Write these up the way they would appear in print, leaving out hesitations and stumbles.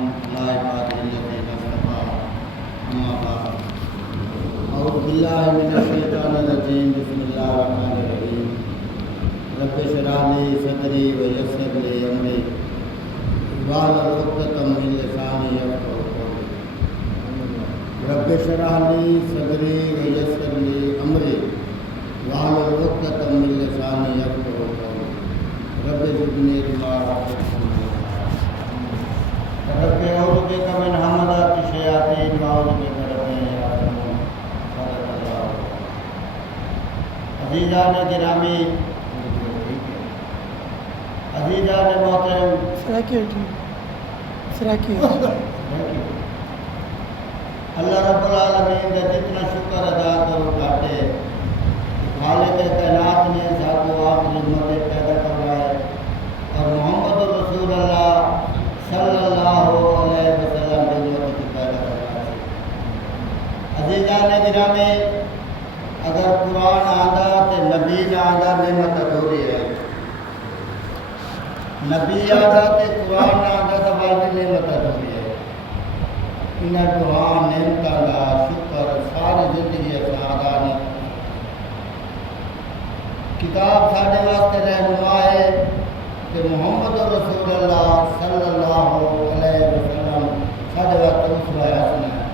لا عباد الذين اصطفى أما بعد أعوذ بالله من الشيطان الرجيم بسم الله الرحمن الرحيم رب اشرح لي صدري ويسر لي أمري واحلل عقدة من لساني يفقهوا قولي رب اشرح لي صدري ويسر لي أمري واحلل عقدة من لساني يفقهوا قولي رب زدني علما رب اعوذ بك من همزات الشياطين واعوذ بك رب ان يحضرون صدق اللہ عزیزان گرامی عزیزان محترم اللہ رب العالمین کا جتنا شکر ادا کرو کاٹے خالق کائنات نے ذات و آپ خدمت پیدا کروایا اور محمد رسول اللہ صلی اللہ علیہ وسلم خدمت کی پیدا کروایا. عزیزان گرامی اگر قرآن آندا تے نبی نہ آندا نعمت ادھوری ہے. نبی آندا تے قرآن نہ آندا تے والی نعمت ادھوری ہے. انہاں دعا نعمتاں دا شکر ساری زندگی ادا نہیں. کتاب ساڈے واسطے رہنما ہے کہ محمد رسول اللہ صلی اللہ علیہ وسلم ساڈے واسطے اسوہ حسنہ ہے.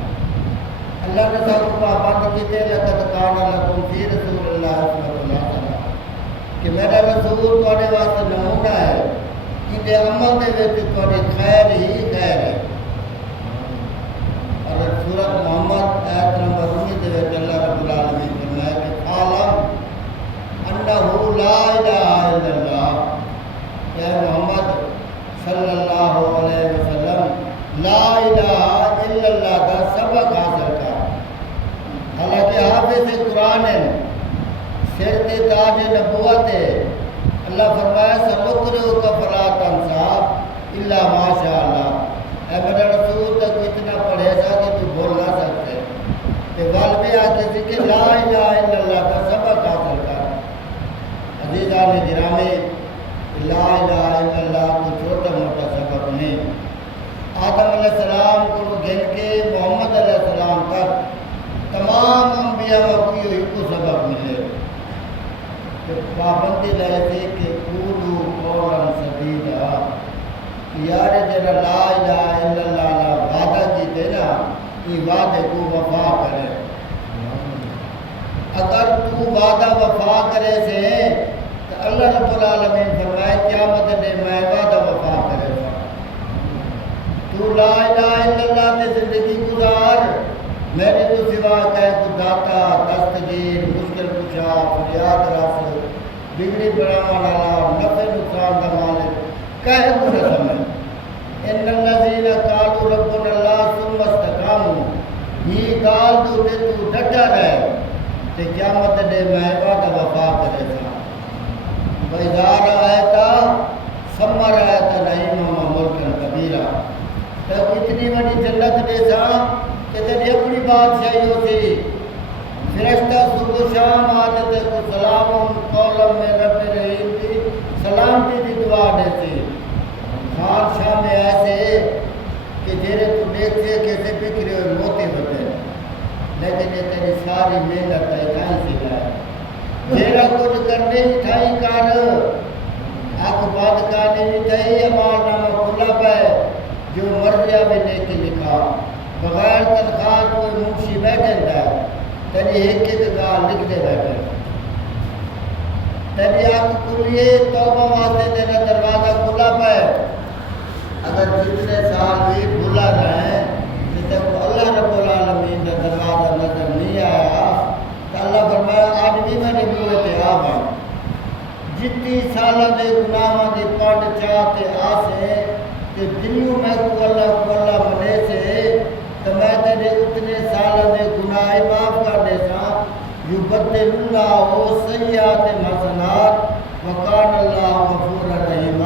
اللہ نے سب پابند کیتے لقد کان لکم فی رسول اللہ اسوۃ حسنہ کہ میرا رسول تواڈے واسطے نمونہ ہے. اندے عمل دے وچ تواڈی خیر ہی خیر ہے. اور سورۃ محمد آیت نمبر 19 دے وچ اللہ رب العالمین فرمایا کہ عالم انہ لا الہ الا اللہ کہ محمد صلی اللہ علیہ وسلم لا الہ الا اللہ کا سبق حاصل کر. حالانکہ حافظ قرآن ہے سر تے تاج نبوت ہے. اللہ فرمایا سنقرئک فلا تنسیٰ الا ما شاء اللہ. اے میرا رسول تک اتنا پڑھے سا کہ تو بول نہ سکتے کہ والوی آتے تھے کہ لا الہ الا اللہ کا سبق حاصل کر. عزیزان گرامی لا الہ الا اللہ کو چھوٹا موٹا سبق نہیں. آدم علیہ السلام کو گن کے محمد علیہ السلام تک تمام انبیاء کو یہ کو سبق ملے کہ پابندی لائے تھے کہ قولوا قولا سدیدا. یار جرا لا الہ الا اللہ لا وعدہ کیتے نا یہ وعدے کو وفا کرے. اگر تو وعدہ وفا کرے سے اللہ رب العالمین فرمائے قیامت دے میں وعدہ وفا کرے گا. تو لا الہ الا اللہ تے زندگی گزار. میرے تو سوا کہے کو داتا دستگیر مشکل کشا فریاد رس بگڑی بڑھانے والا نفع نقصان کا مالک کہے کو نہ سمجھ. ان الذین قالوا ربنا اللہ ثم استقاموا یہ گال تو ڈٹا رہے تے قیامت دے میں وعدہ وفا کرے گا. وَإِذَا رَأَيْتَ ثَمَّ رَأَيْتَ نَعِيمًا وَمُلْكًا كَبِيرًا. تو اتنی بڑی جنت دے سا کہ تیری اپنی بادشاہی ہوتی. فرشتہ صبح شام آتے تے کو سلام قولا من رب رحیم کی سلامتی دی دعا دیتی. خان شام میں ایسے کہ جیرے تو دیکھتے کیسے بکھرے ہوئے موتی ہوتے لیکن یہ تیری ساری محنت ہے کہیں سے لائے. جیرا کچھ کرنے ہی تھائی کار آنکھ بات کارنے ہی تھائی امال نامہ کھلا پہ جو مرضیہ بھی نیکی لکھا بغیر تنخواہ کوئی منشی بیٹھے تھا تیری ایک گال لکھ دے بیٹھے. تیری آنکھ کھلیے توبہ واسطے تیرا دروازہ کھلا پہ. اگر جتنے سال بھی بھلا رہے تو اللہ رب العالمین کا دروازہ نظر نہیں آیا تو اللہ فرمایا آج بھی میں نے بوئے تھے آبا جتنی سالہ دے گناہاں دی پاٹ چاہتے آسے کہ دلیوں میں کو اللہ منے سے تو میں تیرے اتنے سالہ دے گناہ معاف کر دے سا یبدل اللہ سیئات حسنات وکان اللہ غفور الرحیم.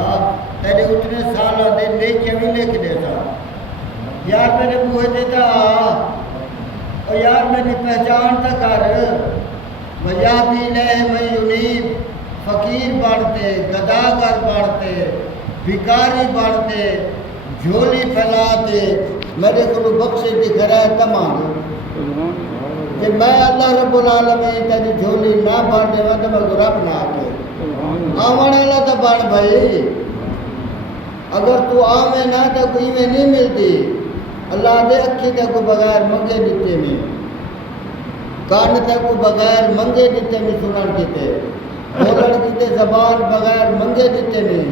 تیرے اتنے سالہ دے نیکیاں بھی لکھ دے سا. یار میں نے بوئے دیتا اور یار میری پہچان تک کر وجاتی لہ میں ینیب فقیر بڑھتے گداگر بڑھتے بھکاری بڑھتے جھولی پھیلاتے میرے کو بخشش دکھ رہا ہے تمام کہ میں اللہ رب العالمین تیری جھولی نہ بھر دے تو میں رب نہ آتے آمن اللہ تو بڑھ بھائی اگر تو آمیں نہ تو کوئی میں نہیں ملتی اللہ دے اکھی تے کو بغیر منگے دیتے میں کان تے کو بغیر منگے دیتے میں سنن کیتے بولن کیتے زبان بغیر منگے دیتے میں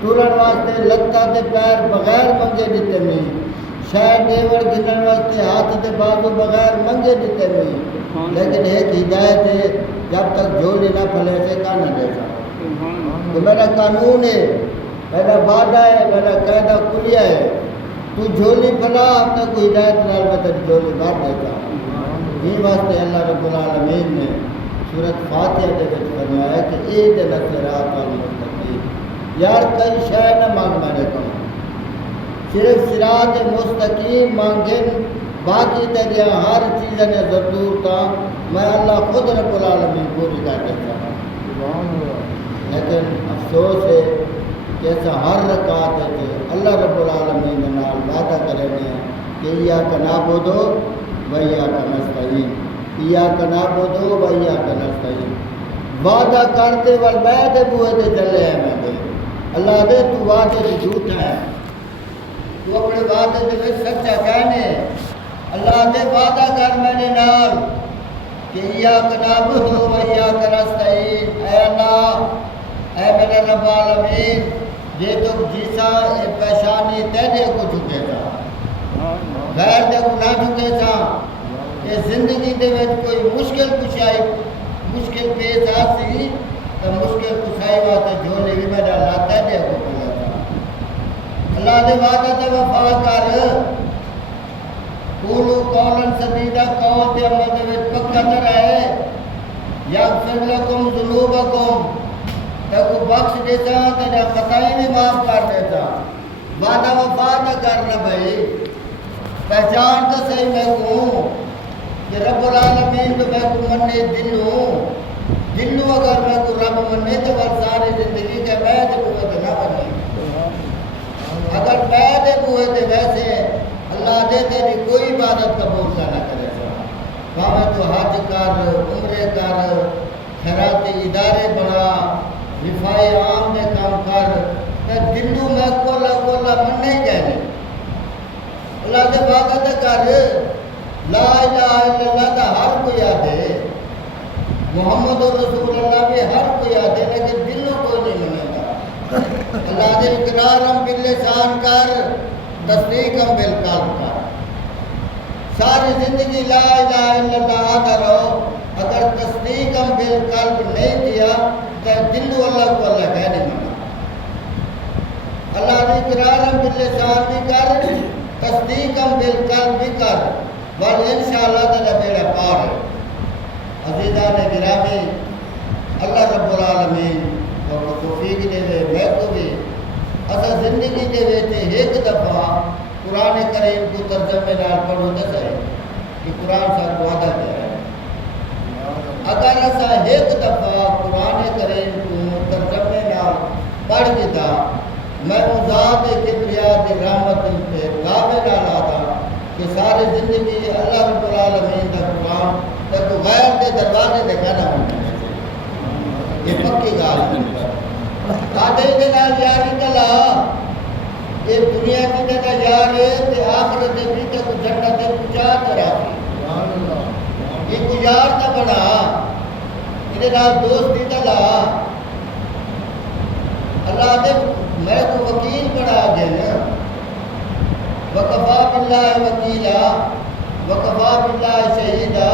ٹورن واسطے لگتا تے پیر بغیر منگے دیتے میں شاید دیور گنن واسطے ہاتھ تے بازو بغیر منگے دیتے میں لیکن ایک ہدایت ہے جب تک جھولی نہ پھلے سے کان نہ دے سکتا تو میرا قانون ہے میرا وعدہ ہے میرا قاعدہ کلیہ ہے تو جھولی پھلا اپنے کو ہدایت نال میں تیری جھولی بھر دیتا یہ واسطے اللہ رب العالمین نے سورۃ فاتحہ دے وچ فرمایا کہ اہدنا الصراط المستقیم یار کئی شے نہ مانگ میرے کو صرف صراط مستقیم مانگن باقی تیری ہر چیز نے ضرورت میں اللہ خود رب العالمین پوری کر دیتا لیکن افسوس ہے کہ ایسا ہر رکعت ہے کہ اللہ رب العالمین نے نال وعدہ کرے ہیں کہ ایاک نعبد و ایاک نستعین ایاک نعبد و ایاک نستعین وعدہ کرتے وقت میں دے بوئے دے چلے ہیں میں دے اللہ دے تو وعدے سے جھوٹا ہے تو اپنے وعدے دے وچ سچا کہنے اللہ دے وعدہ کر میرے نال کہ ایاک نعبد و ایاک نستعین اے اللہ اے میرے رب العالمین یہ تو جیسا پیشانی تیرے کو جھکے تھا غیر دے کو نہ جھکے تھا کہ زندگی دے وچ کوئی مشکل کشائی مشکل پیش آسی تو مشکل کشائی واسطے جھولی بھی میرا اللہ تیرے کو پڑا تھا اللہ دے وعدہ تے وفا کر قولوا قولا سدیدا قول تے عمل دے وچ پکا نہ رہے یغفر لکم ذنوبکم کو بخش دیتا تیرا خطائی بھی معاف کر دیتا وعدہ وفا نہ کرنا بھائی پہچان تو صحیح میں کہوں کہ رب العالمین تو میں کو مننے دلوں اگر میں کو رب مننے تو بر ساری زندگی کے میں دے بوئے تھے نہ بنے اگر میں دے بوئے تھے ویسے اللہ دے تیری کوئی عبادت قبول نہ کرے ہمیں تو حج کر عمرے کر خیراتی ادارے بنا رفائی عام میں کام کر تے دلوں میں کولا مننے کہنے اللہ دے وعدہ کر لا الہ الا اللہ دا ہر کوئی آدھے محمد رسول اللہ بھی ہر کوئی آدھے لیکن دلوں کوئی نہیں منے گا اللہ دے اقرارم باللسان کر تصدیقم بالقلب کر ساری زندگی لا الہ الا اللہ آدھا رہو اگر تصدیقم بالقلب نہیں دیا تو دلو اللہ کو اللہ کہہ نہیں مانا اللہ نے اقرارم باللسان بھی کر تصدیقم بالقلب بھی کر بل انشاءاللہ تعالی بیڑا پار ہے عزیزان گرامی اللہ رب العالمین اور توفیق دے میں کو بھی اصل زندگی دے ویتے ایک دفعہ قرآن کریم کو ترجمے نال پڑھو دے سائے کہ قرآن صاحب وعدہ کیا ہے اگر ایسا ایک دفعہ قرآن کریم کو ترجمے نال پڑھ دیتا میں ذات کبریات رحمت پہ دعوے نال آتا کہ ساری زندگی اللہ رب العالمین کا قرآن تک غیر دے دروازے دے کہنا ہونا یہ پکی گال ہے آدھے دے نال یاری کلا یہ دنیا کی جگہ یار ہے تے آخرت دے بھی تک جنت دے پچا کرا یہ کو یار تا بنا یہ نال دوستی تلا اللہ دے میں کو وکیل بنا گیا وکفا باللہ وکیلا وکفا باللہ شہیدا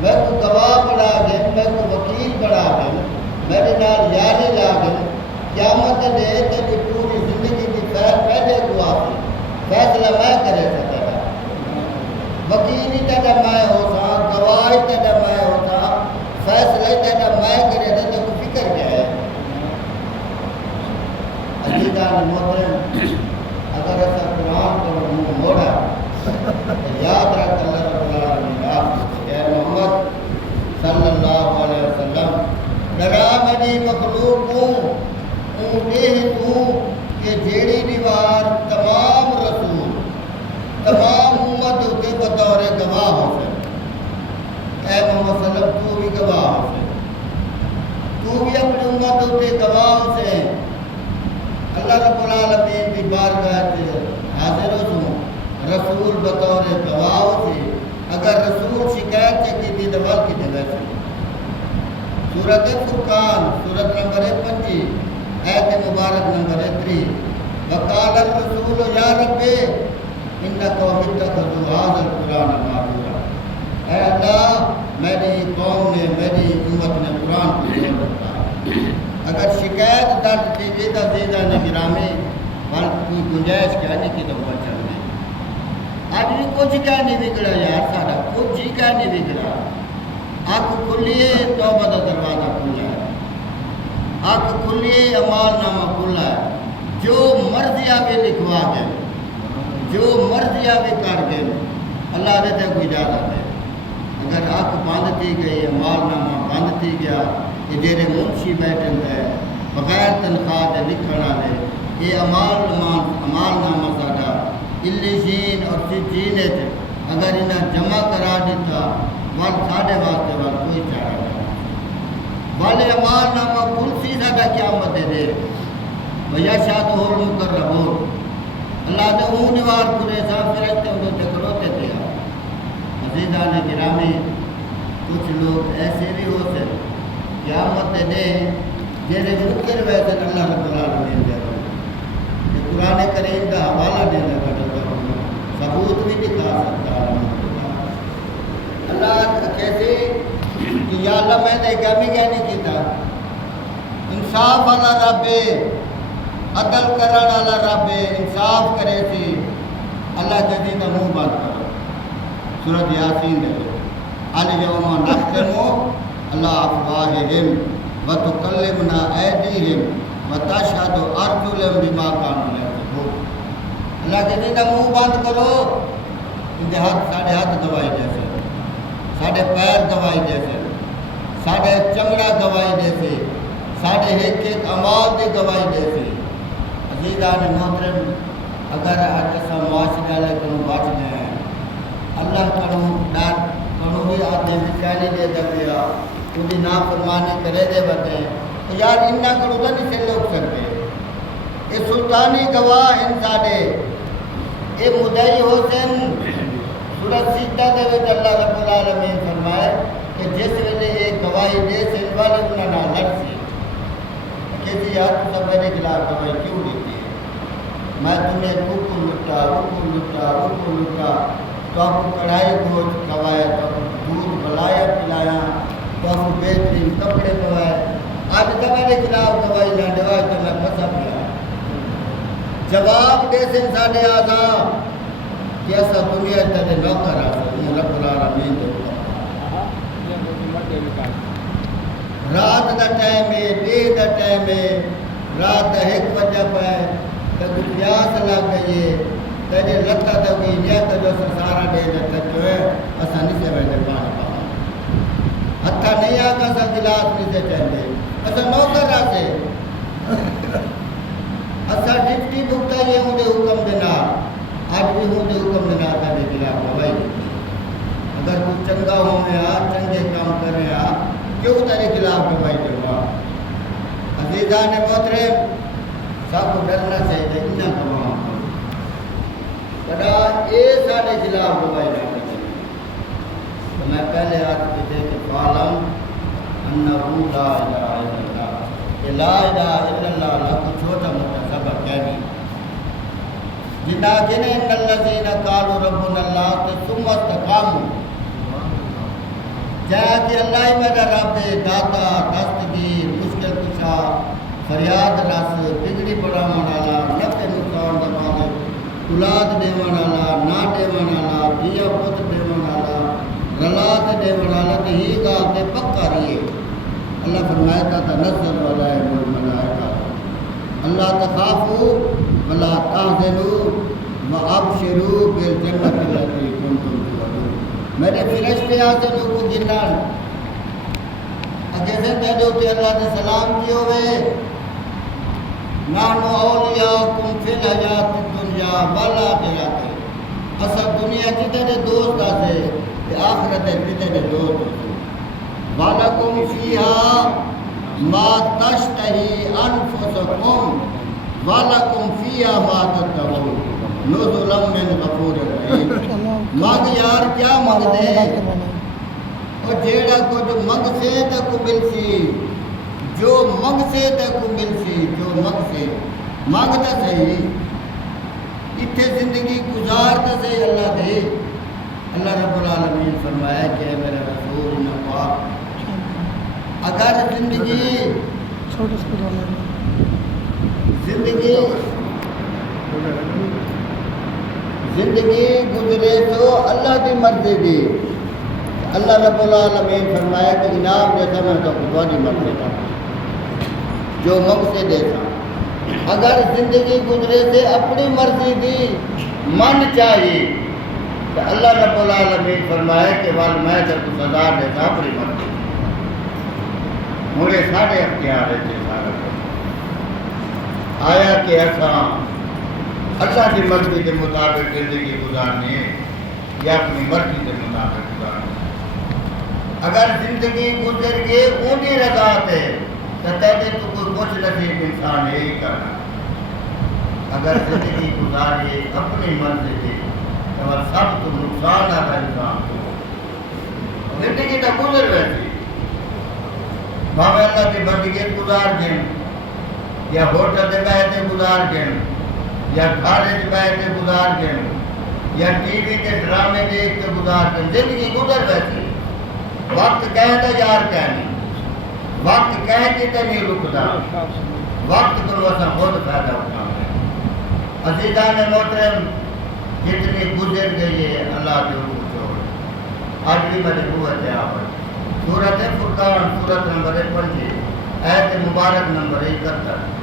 میں کو گواہ بنا گیا میں کو وکیل بنا گیا میرے نال یاری لا گیا قیامت دے تیری پوری زندگی کی پہلے کو آتی فیصلہ میں کرے سکتا وکیل ہی تیرا میں ہوتا گواہ ہی تیرا میں ہوتا فیصلہ ہی تیرا میں کرے تھا تو فکر کیا ہے عزیزان محترم اگر ایسا قرآن کو منہ موڑا یاد رکھ اللہ رب العالمین آپ اے محمد صلی اللہ علیہ وسلم ڈرا میری مخلوق ہوں دیہ تو کہ جیڑی دیوار تمام تمام امت ہوتے بطور گواہ ہو سے اے محمد صلی اللہ علیہ وسلم تو بھی گواہ ہو سے تو بھی اپنی امت ہوتے گواہ ہو سے اللہ رب العالمین کی بارگاہ سے حاضر ہو سوں رسول بطور گواہ ہو سے اگر رسول شکایت چکی تھی تو ول کی جگہ سے سورۃ فرقان سورۃ نمبر 25 آیت مبارک نمبر 3 وقال الرسول یا رب ان قوم اتخذوا هذا القرآن مهجورا اے اللہ میری قوم نے میری امت نے قرآن کو چھوڑ رکھا اگر شکایت درج کی گئی تو زیدہ نگرامی بل کوئی گنجائش کیا نہیں کی تو وہ چل گئی آج بھی کچھ کیا نہیں بگڑا یار سارا کچھ ہی کیا نہیں بگڑا آنکھ کھلیے توبہ کا دروازہ کھلا ہے آنکھ کھلیے اعمال نامہ کھلا ہے جو مرضی آگے لکھوا دے جو مرضی آگے کر دے اللہ نے تے کوئی اجازت ہے اگر آنکھ بند تھی گئی اعمال نامہ بند تھی گیا یہ جیرے منشی بیٹھے ہیں بغیر تنخواہ دے لکھن والے یہ اعمال نامہ ساڈا الجین اور سجین اگر انہیں جمع کرا دیتا ول ساڈے واسطے ول کوئی چارہ نہیں والے اعمال نامہ کلسی ساڈا قیامت دے وَيَشْهَدُهُ الْمُقَرَّبُونَ اللہ دے اون نوار پورے صاحب فرشتے ان تے کروتے تھے عزیزان گرامی کچھ لوگ ایسے بھی ہو سے قیامت دے جیسے مکر ویسے اللہ رب العالمین دے رہے کہ قرآن کریم کا حوالہ دینے کا ثبوت بھی دکھا سکتا اللہ کیسے کہ یا اللہ میں نے کبھی کیا نہیں کیتا انصاف والا رب عدل کرنے والا رب انصاف کرے سی اللہ کہتی تو منہ بند کرو سورۃ یاسین دیکھو الیوم نختم علی افواہہم وتکلمنا ایدیہم وتشہد ارجلہم بما کانوا یکسبون اللہ کہتی تو منہ بند کرو ان کے ہاتھ ساڑھے ہاتھ گواہی جیسے ساڑھے پیر گواہی جیسے ساڑھے چمڑا گواہی جیسے ساڑھے ایک عمال دی گواہی جیسے عزیزان محترم اگر ایسا معاشرے والے کنوں بچنے ہیں اللہ کنوں ڈر کنوں بھی آدمی بچالی دے دیا ان کی نافرمانی کرے دے بتے تو یار انہاں کنوں تو نہیں سے لوگ سکتے یہ سلطانی گواہ ان ساڑھے یہ مدعی حسین سورۃ سجدہ دے وچ اللہ رب العالمین فرمائے کہ جس ویلے یہ گواہی دے سے والے انہاں نال لڑ سی کہ جی یار تو میرے خلاف گواہی کیوں دیتی ہے میں تمہیں رکو لٹا تو آپ کو کڑھائی گوشت کھوائے تو آپ کو دودھ بلایا پلایا تو آپ کو بہترین کپڑے کھوائے آج تو میرے خلاف گواہی نہ دیوائے تو میں پھنسا پیا جواب دے سن ساڑھے آزاد کہ ایسا دنیا تیرے نوکر آ سکتے رب العالمین دے رات دا ٹائم ہے دیر دا ٹائم ہے رات دا ایک وجہ پہ تک پیاس لگ گئی ہے تیرے لتا تا کوئی نیت جو سارا دے دیتا جو ہے اسا نہیں سے بیٹھے پانی پاؤں ہتھا نہیں آگا سا گلاس نہیں سے چاہتے اسا نوکر آتے اسا ڈپٹی بکتا یہ ہوں دے حکم دینا آج بھی ہوں دے حکم دینا آتا دے خلاف گواہی اگر کچھ چنگا ہوں میں چنگے کام کر رہے ہیں کیوں تیرے خلاف گواہی دے عزیزان محترم سب کو ڈرنا چاہیے انہیں تمام بڑا اے سارے خلاف گواہی نہ کرتے تو میں پہلے ہاتھ پہ دے کہ فعلم انہو لا الہ الا اللہ کہ لا الہ الا اللہ اللہ کو چھوٹا موٹا سبق کہنی جنا جنہیں ان الذین قالوا ربنا اللہ تو ثم استقاموا جایا کہ اللہ ہی میرا رب داتا دستگیر مشکل کشا فریاد رس بگڑی پڑھاون والا نفع نقصان دا مالک اولاد دیون والا نہ دیون والا دیا پت دیون والا رلا تے دیون والا تے ہی گال تے پکا رہیے اللہ فرمایا تھا تنزل علیہم الملائکہ اللہ تخافوا ولا تحزنوا وابشروا بالجنۃ التي کنتم توعدون میرے فرشتے آتے لوگوں جنان اگے سے دے دو کہ اللہ نے سلام کیے ہوئے نحن اولیاءکم فی الحیات الدنیا والآخرۃ اسا دنیا جتنے دوست آتے آخرت جتنے دوست وَلَكُمْ فِيهَا مَا تَشْتَهِي أَنفُسُكُمْ وَلَكُمْ فِيهَا مَا تَدَّعُونَ نُزُلًا مِّن غَفُورٍ رَحِيمٍ مانگ یار کیا مانگ دے اور جیڑا کچھ منگ سے تک مل سی جو منگ سے تک مل سی جو منگ سے مانگتا صحیح اتنے زندگی گزارتا صحیح اللہ دے اللہ رب العالمین فرمایا کہ میرے رسول پاک اگر زندگی گزرے تو اللہ کی مرضی دی اللہ رب العالمین فرمایا کہ انعام دیتا میں تو تمہاری مرضی کا جو منگ سے دیتا اگر زندگی گزرے سے اپنی مرضی دی من چاہیے تو اللہ رب العالمین فرمایا کہ وال میں جب سزا دیتا اپنی مرضی مجھے سارے اختیار تھے سارا آیا کہ ایسا اللہ کی مرضی کے مطابق زندگی گزارنی ہے یا اپنی مرضی کے مطابق گزارنی اگر زندگی گزر کے اونی رضا ہے تو کہتے تو کوئی کچھ نصیب انسان ہے ہی کرنا اگر زندگی گزاری اپنی مرضی کی تو سب تو نقصان آتا انسان کو زندگی تو گزر ویسی بھاوے اللہ کی بندگی گزار گئے یا ہوٹل دے بیٹھے گزار گئے یا گھر بیٹھے گزار گئے یا ٹی وی کے ڈرامے دیکھ کے گزار گئے زندگی گزر ویسی وقت کہیں تو یار کہنی وقت کہیں کتے نہیں رکتا وقت کو اساں خود فائدہ اٹھانا ہے عزیزان محترم جتنی گزر گئی ہے اللہ کے حکم چھوڑ آج بھی مجبور ہے آپ سورت فرقان سورت نمبر 5 آیت مبارک نمبر 71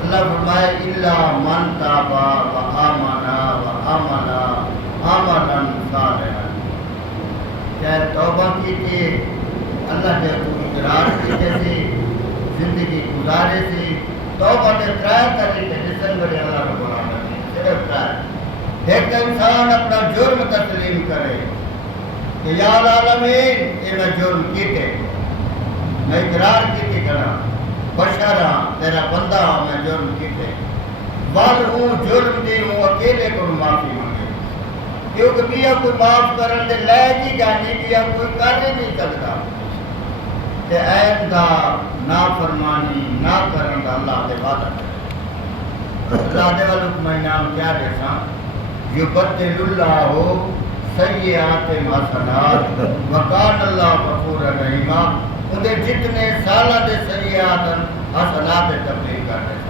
اللہ فرمائے الا من تاب و آمن عملا صالحا چاہے توبہ کیجیے اللہ کے اقرار کیجیے سی زندگی گزارے سی توبہ کے ترائے طریقے جسن بڑے اللہ رب العالمین صرف ترائے ایک انسان اپنا جرم تسلیم کرے کہ یا العالمین یہ میں جرم کیتے میں اقرار کیتے کرا بشر ہاں تیرا بندہ ہاں میں جرم کیتے بل ہوں جرم دی ہوں اکیلے کو معافی مانگے کیونکہ بیا کوئی معاف کرن دے لے کی جانی بیا کوئی کر نہیں سکتا کہ آئندہ نافرمانی نہ کرن دا اللہ دے وعدہ کرے اللہ دے والک میں نام کیا دیسا یبدل اللہ سیئات حسنات وکان اللہ غفور رحیم انہیں جتنے سالہ دے سیئات حسنات تبدیل کر رہے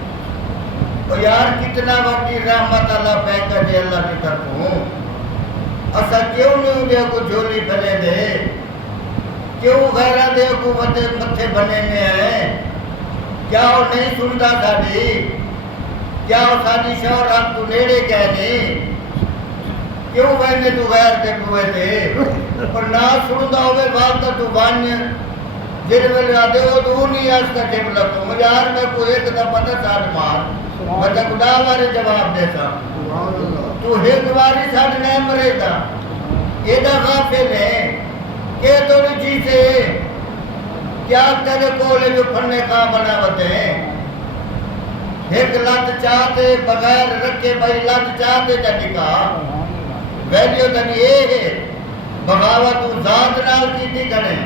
تو یار کتنا وقتی رحمت اللہ پہ کرے اللہ کی طرف ہوں اسا کیوں نہیں انہیں کو جھولی بنے دے کیوں غیرہ دے کو متھے بنے میں ہیں کیا وہ نہیں سنتا ساڑی کیا وہ ساڑی شور آپ تو نیڑے کہنے کیوں بہنے تو غیر کے پوئے تھے پر نہ سنتا ہوئے بالتا تو بانیہ جن میں آدھے ہو تو انہی آج کا جب لگو مجھے آر میں کوئی ایک دا پتہ ساتھ مار بچہ خدا ہمارے جواب دیتا تو ایک باری ساتھ نہیں مرے دا یہ دا غافل ہے کہ توڑی چیزے کیا تیرے کولے جو پھرنے کا بنا ہوتے ہیں ایک لات چاہتے بغیر رکھے بھائی لات چاہتے جا نکاح ویلیو تن یہ ہے بغاوت ذات نال کی تھی کریں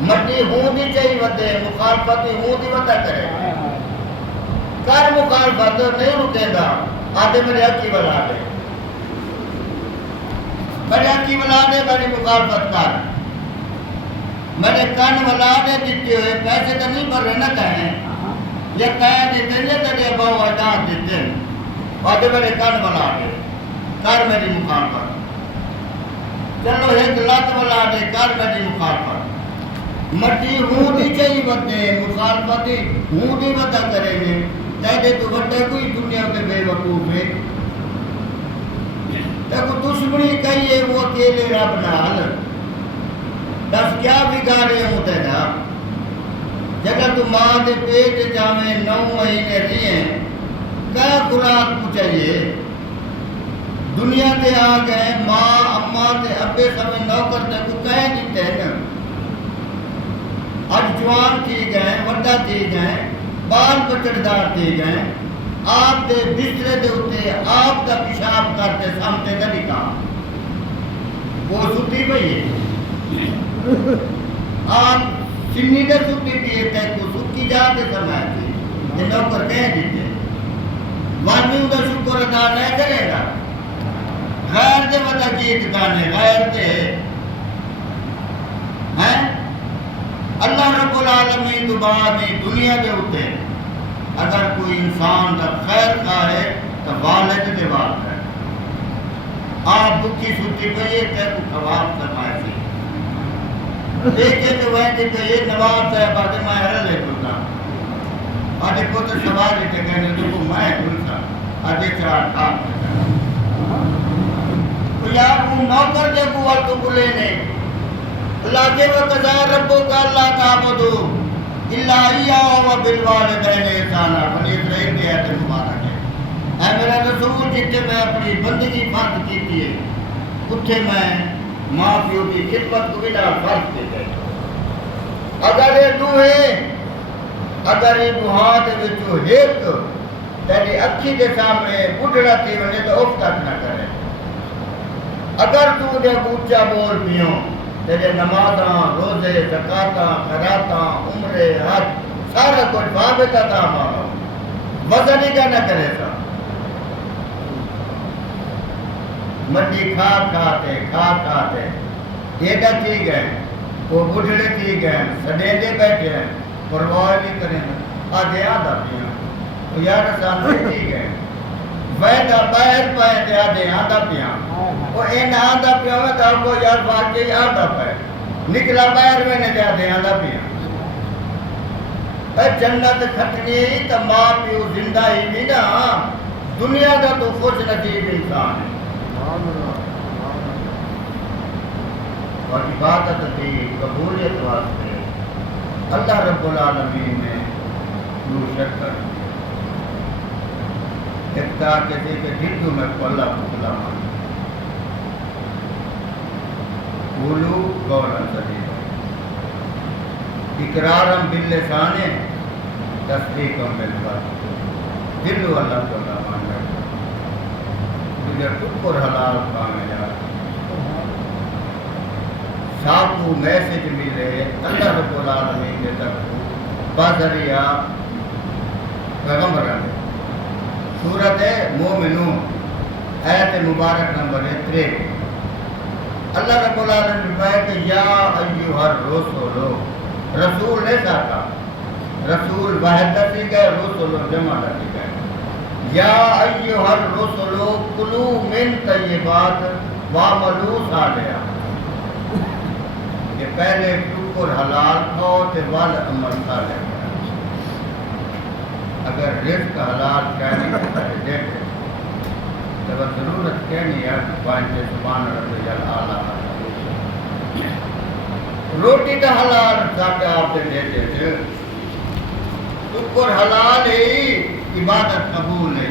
مٹی ہوں دی چاہی ودے مخالفتی ہوں دی ودا کرے کر مخالفت نہیں رکے دا آدھے میرے حقی بلا دے میرے حقی بلا دے میری مخالفت کر میرے کان بلا دے دیتے ہوئے پیسے تو نہیں بھر رہے نہ کہیں یہ کہیں دیتے ہیں تیرے باؤ اجاد دیتے ہیں آدھے میرے کان بلا دے کر میری مخالفت چلو ایک لات بلا دے کر میری مخالفت مٹی ہوں دی چاہی ودے مخالفتی ہوں دی ودا کریں گے تیرے تو وڈے کوئی دنیا کے بے وقوف ہے دیکھو دشمنی کہیے وہ اکیلے رب نال دس کیا بگاڑے ہوتے نا جگہ تو ماں دے پیٹ جامے 9 مہینے رہے کیا خوراک کو چاہیے دنیا تے آ گئے ماں تے ابے سمیں نوکر تے کو کہیں دیتے ہیں اج جوان تھی گئے وڈا تھی گئے بال بچڑدار تھی گئے آپ دے بسترے دے ہوتے آپ دا پیشاب کرتے سامتے دا نکاح وہ ستی پئی ہے آپ سنی دے ستی پیے تے کو سکی جاتے سمائے تھی یہ نوکر کہیں دیتے واجبی دا شکر ادا نہیں کرے گا غیر دے ودا گیت گانے غیر دے ہیں اللہ رب العالمین دوبارہ دنیا دے ہوتے اگر کوئی انسان دا خیر کھائے تو والد دے بات ہے آپ دکھی سوتی پہیے تے کو خواب فرمائے تھی دیکھے تو وہیں دے پہیے نواب صاحب آدھے میں حرل لے کرتا آدھے کو تو سوال لیتے کہنے تو کو میں کھلتا آدھے چرار کھاپ کرتا تو یار وہ نوکر دے کو والتو بلے نے اللہ کے وقضا ربو کا اللہ تعبدو اللہ ایاہ و بالوالدین احسانا بنی اسرائیل کے آیت مبارک ہے اے میرا رسول جتے میں اپنی بندگی فرض کی تھی اتھے میں معافیوں کی خدمت کو بنا فرض دیتے اگر یہ دوہے اگر یہ دوہاں دے وچو ایک تیری اکھی دے سامنے بڑھڑا تھی ونے تو اف تک نہ کرے اگر تو دے بوچا بول پیوں تیرے نمازاں روزے زکاتاں خیراتاں عمرے حج سارا کچھ بابتا تھا ہمارا وزن ہی کا نہ کرے تھا مڈی کھا کھاتے ایڈا تھی گئے وہ بڑھڑے تھی گئے سڈیندے بیٹھے ہیں پرواہ نہیں کریں آدھے آدھا پیاں وہ یار سامنے تھی گئے ویدہ باہر پائے دے آدھے آدھا پیاں وہ این آدھا پیاں میں تھا کو یار واقعی آدھا پائے نکلا باہر میں نے دے آدھے آدھا پیاں اے جنت کھٹنی ہی تا ماں پیو زندہ ہی بھی نا دنیا دا تو خوش نصیب انسان ہے اور عبادت دی قبولیت واسطے اللہ رب العالمین نے نور شکر اقتدار کہتے کہ ہندو میں کو اللہ کو کلاما قولو قولا سدیدا اقرارم باللسان تصدیقم بالقلب دلو اللہ کو کلاما تجھے ٹکر حلال کامیا ساکو میسج ملے اللہ رب العالمین کے تک بازریہ پیغمبران سورت مومنون آیت مبارک نمبر 3 اللہ رب العالمین فرمایا کہ یا ایوہ الرسول رسول نے ساتھا رسول واحد دسی گئے رسول جمع دسی گئے یا ایوہ الرسول کلو من طیبات وعملو صالحا کہ پہلے ٹکر حلال کھاؤ تے وال عمل صالح اگر رزق حلال کہنے کے سارے دیکھے تو ضرورت کہنی ہے کہ پانچے سبحان ربی العالیٰ روٹی تا حلال ساکے آپ سے دیتے تھے ٹکر حلال ہی عبادت قبول ہے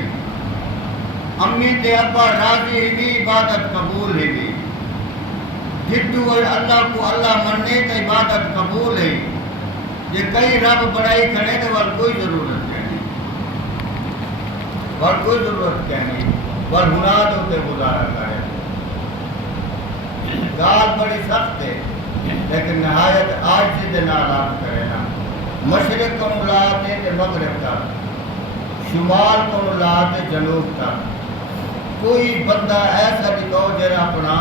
امی تے ابا راضی ہی بھی عبادت قبول ہے بھی جدو اللہ کو اللہ مننے تو عبادت قبول ہے یہ کئی رب بڑائی کھڑے تو وال کوئی ضرورت نہیں وال کوئی ضرورت نہیں وال ہناد ہوتے گزارا کرے گال بڑی سخت ہے لیکن نہایت آج سے دن آلات کرے نا مشرق کو ملاتے تھے مغرب تک شمال کو ملاتے جنوب تک کوئی بندہ ایسا دکھاؤ جرا اپنا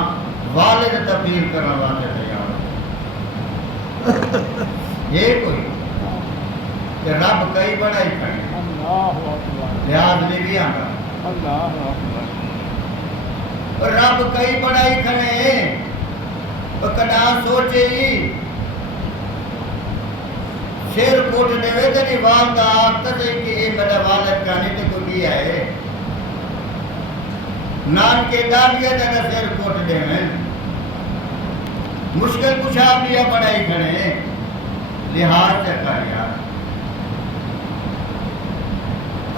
والد تبدیل کرنا واسطے تیار یہ کوئی کہ رب کئی بڑا ہی کھڑے لحاظ نہیں بھی آگا رب کئی بڑا ہی کھڑے کنا سوچے ہی شیر کوٹ دے وے تیری والدہ آگتا سے کہ اے میرا والد کہانی تو کوئی بھی ہے نان کے دادیا جگہ شیر کوٹ دے میں مشکل کچھ آپ لیا پڑھائی کھڑے لحاظ چکا یار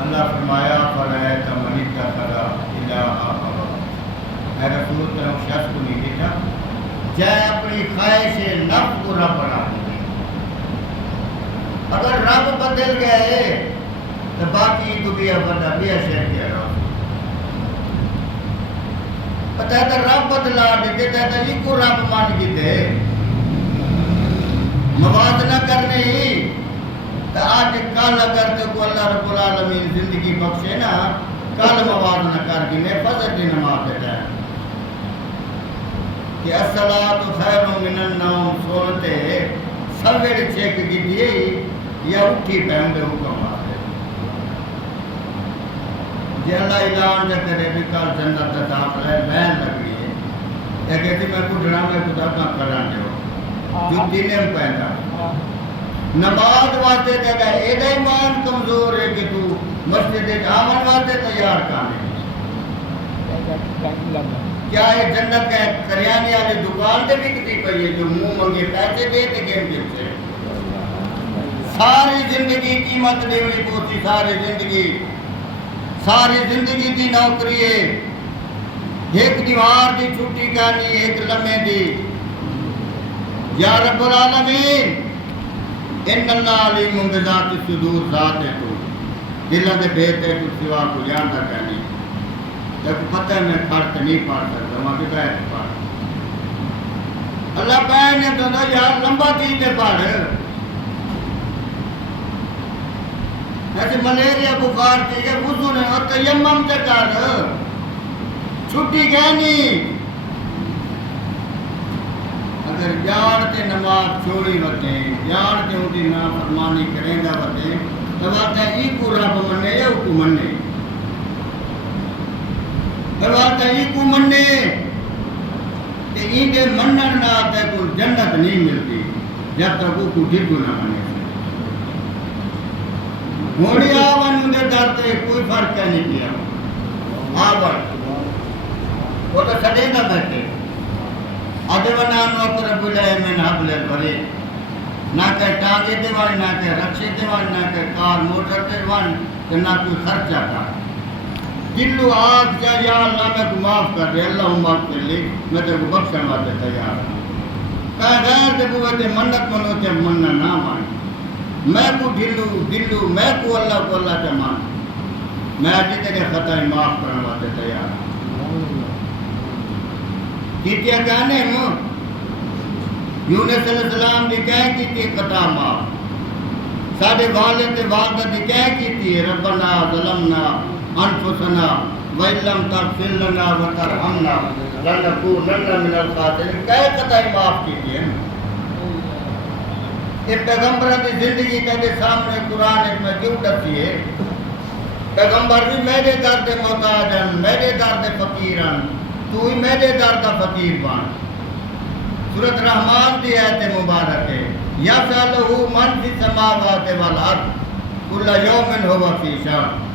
اللہ فرمایا فرائیت من اتخذ الہ ہوا اے رسول طرف شخص کو نہیں دیکھا جائے اپنی خواہش نفس کو رب بنا دے. اگر رب بدل گئے تو باقی تو بھی بندہ بھی شیر کیا رہا پتہ ہے تو رب بدلا دیتے تو یہ کو رب مان کی دے موازنہ کرنے ہی تو آج کل اگر تو کو اللہ رب العالمین زندگی بخشے نا کل موازنہ کر کے میں فضل کی نماز دیتا ہے کہ الصلاۃ خیر من النوم سوتے سویرے چیک کی دیے یا اٹھی پہن دے حکم آتے جی اللہ اعلان جا کرے بھی کل جنت داخل ہے بین لگ رہی ہے یا کہتی میں کٹھنا میں خدا کا کران دے ہو جو دینیں پہندا نماز واسطے جگہ ایڈا ایمان کمزور ہے کہ تو مسجد آمن واسطے تیار کانے کیا ہے جنت کا کریانے والے دکان سے بکتی پئی ہے جو منہ منگے پیسے دے تے گیم سے ساری زندگی قیمت دیونی پوچھی ساری زندگی دی نوکری ہے ایک دیوار دی چھٹی کرنی ایک لمحے دی یا رب العالمین ان اللہ علیم بذات الصدور ذات ہے تو دلوں دے بھید ہے تو سوا کو جانتا کہنی جب پتہ ہے میں فرق نہیں پڑھ سکتا وہاں بھی بیٹھ پڑھ اللہ پہنے تو نا یار لمبا دیتے پڑھ ایسے ملیریا بخار تھی کہ وضو نے اور تیمم سے کر چھٹی کہنی اگر جانتے نماز چھوڑی ہوتے جانتے ان کی نافرمانی کریں گا ہوتے تو بات ہے ای کو رب منے یا کو منے بات ہے ای کو منے کہ این کے منن نہ آتا ہے کوئی جنت نہیں ملتی جب تک وہ کو ڈھگو نہ منے گھوڑی آون مجھے ڈرتے کوئی فرق کیا نہیں کیا آون وہ تو سڑے نہ بیٹھے آدھے ونان وقت رب العالمین حبل بھرے نہ کہ ٹانگے دیوان نہ کہ رکشے دیوان نہ کہ کار موٹر دیوان کہ نہ کوئی خرچہ کا دلو آگ جا یا اللہ میں کو معاف کر دے اللہ معاف کر لے میں تے کو بخشن واتے تیار ہوں کہ غیر دے بوتے منت منوتے مننا نہ مان میں کو دلو میں کو اللہ کے مان میں آجی تیرے خطائی معاف کرنے واتے تیار ہوں کیتیا کہنے مو یونس علیہ السلام نے کہہ کیتی قطع معاف ساڑھے والد والدہ نے کہہ کیتی ربنا ظلمنا انفسنا وَإِلَّمْ تَغْفِرْ لَنَا وَتَرْحَمْنَا لَنَكُونَنَّ مِنَ الْخَاسِرِينَ کہہ قطع معاف کیتی ہے یہ پیغمبرہ کی زندگی کے سامنے قرآن میں کیوں ڈرتی ہے پیغمبر بھی میرے درد محتاجن میرے درد فقیرن تو ہی میرے درد فقیر بان سورۃ رحمان دی آیت مبارک ہے یسألہ من فی السماوات والارض کل یوم ہوا فی شان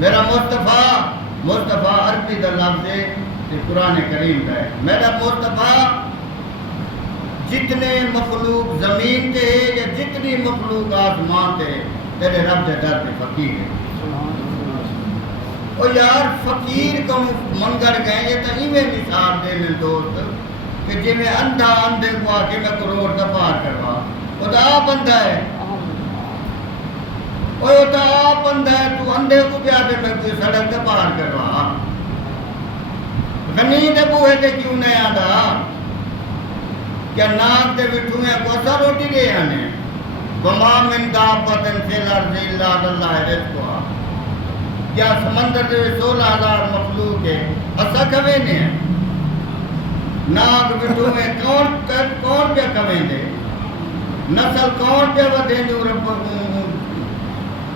میرا مصطفیٰ عربی دا لفظ ہے کہ قرآن کریم کا ہے میرا مصطفیٰ جتنے مخلوق زمین تے ہے یا جتنی مخلوق آسمان تے تیرے رب دے در پہ فقیر ہے اور یار فقیر کو منگر گئے یہ تو ہی میں مثال دے میں دوست کہ جی میں اندھا اندھے کو آکے میں کروڑ دا پار کروا وہ تو آپ اندھا ہے وہ تو آپ اندھا ہے تو اندھے کو بھی آدھے میں کوئی سڑک دا پار کروا غنی دے بوہے دے کیوں نہیں آدھا کیا ناک دے بٹھوئے کو سا روٹی دے آنے وَمَا مِن دَابَّةٍ فِي الْأَرْضِ إِلَّا عَلَى اللَّهِ رِزْقُهَا کیا سمندر دے 16,000 مخلوق ہے اسا کھوے نے ناک بٹھوئے کون پہ کھوے دے نسل کون پہ ودے جو رب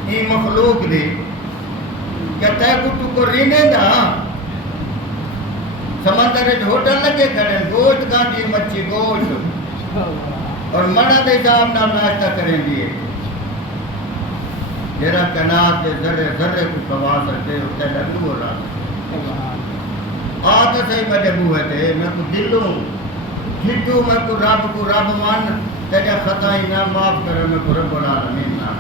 ای مخلوق دے کیا تے کٹو کو رینے دا سمندر ہوٹل لگے کھڑے گوشت گاندھی مچھی گوشت اور منہ دے جام نام ناشتہ کریں دیئے جرا کنات دے ذرے کو کوا سکتے ہوتے لگو ہو رہا آتا صحیح میں جب ہوئے تھے میں کو دلوں جھٹو میں کو رب مان تیرے خطائی نہ معاف کرے میں کو رب العالمین نہ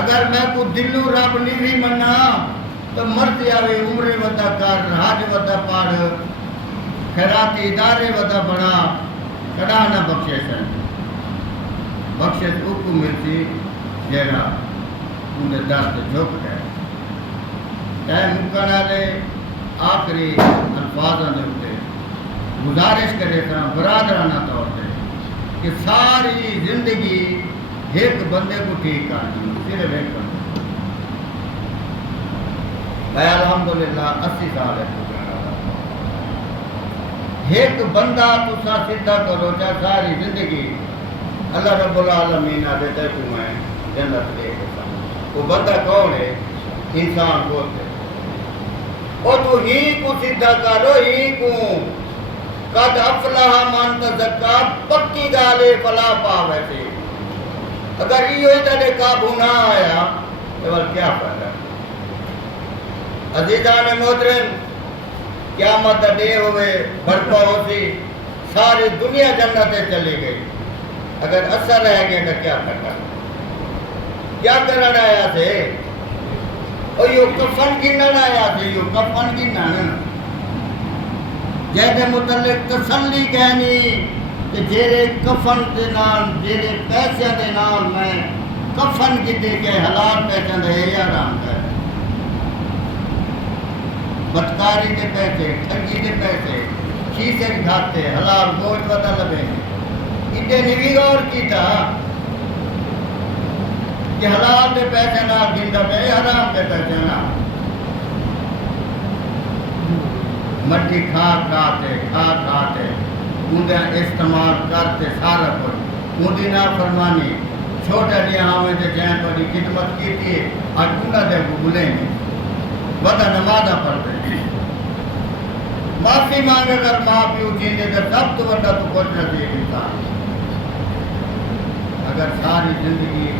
اگر میں کو دلوں رب نہیں بھی منا تو مرضی آوے عمرے ودا کر حج ودا پڑھ خیراتی ادارے ودا بڑا کڑا نہ بخشش ہے بخشش اوکو ملتی جیڑا انہیں درد جھک گئے ٹائم مکن والے آخری الفاظوں کے اوپر گزارش کرے تھا برادرانہ طور پہ کہ ساری زندگی ایک بندے کو ٹھیک کرنی صرف ایک بندے میں الحمدللہ 80 سال ہے ایک بندہ تسا سیدھا کرو چاہے ساری زندگی اللہ رب العالمین آدھے تے کو میں جنت دے گا وہ بندہ کون ہے انسان کو ہے اور تو ہی کو سیدھا کرو ہی کو قد افلح من تزکا پکی گالے فلا پاوے تھے اگر یہ ہوئی تے قابو نہ آیا تو کیا فائدہ عزیزان محترم قیامت ڈے ہوئے برپا ہو سی ساری دنیا جنتیں چلی گئی اگر اثر رہ گئے تو کیا کرنا کیا کرنا آیا تھے اور یہ کفن گننا آیا تھے یہ کفن گننا جیسے متعلق تسلی کہنی کہ جیرے کفن دے نال جیرے پیسے دے نال میں کفن گدے کے حلال پیسے دے یا رام کر بدکاری دے پیسے ٹھگی دے پیسے شیشے کھاتے حلال گوشت ودا لبے انہیں نوی غور کی تھا کہ حلال دے پیسے نہ گندہ پہ حرام دے پیسے نہ مٹی کھا کھاتے انہیں استعمال کرتے سارا کچھ انہیں نہ فرمانی چھوٹے لیا ہمیں دے جائیں تو انہیں خدمت کی تھی آج کنڈا دے کو بلیں گے ودا نمازہ پڑھتے معافی مانگے اگر معافی اٹھیں دے سب تو ودا تو کچھ نہ دے انسان اگر ساری زندگی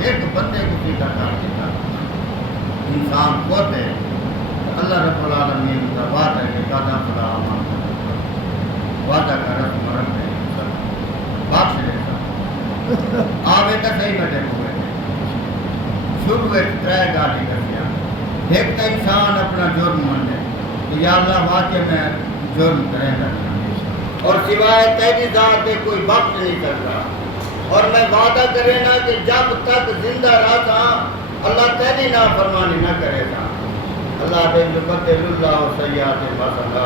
ایک بندے کو سیدھا کر دیتا انسان خود ہے اللہ رب العالمین کا وعدہ ہے کہ قدم خدا امان وعدہ کا رسم رکھ ہے بخش دیتا آوے تک صحیح بیٹھے ہوئے شروع ایک ترائے گاڑی کر دیا ایک تو انسان اپنا جرم مان لے کہ یا اللہ واقع میں جرم کریں لگنا اور سوائے تیری ذات کوئی بخش نہیں کرتا اور میں وعدہ کرے نا کہ جب تک زندہ رہتا اللہ تیری نافرمانی نہ کرے گا اللہ دے بدل اللہ سیئات مسئلہ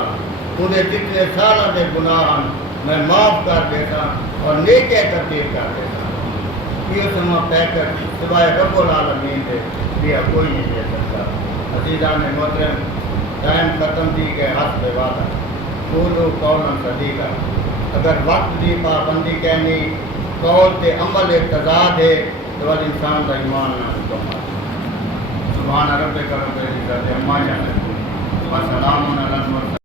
انہیں جتنے سالہ دے گناہ میں معاف کر دیتا اور نیکے تبدیل کر دیتا یہ سما پہ کر سوائے رب العالمین دے لیا کوئی نہیں دے سکتا عزیزان محترم ٹائم ختم دی گئے حسب وعدہ قولوا قولا سدیدا اگر وقت دی پابندی کہنی قول تے عمل تضاد ہے تو انسان کا ایمان نہ ہوتا سبحان ربک رب العزت عما یصفون وسلام علی المرسلین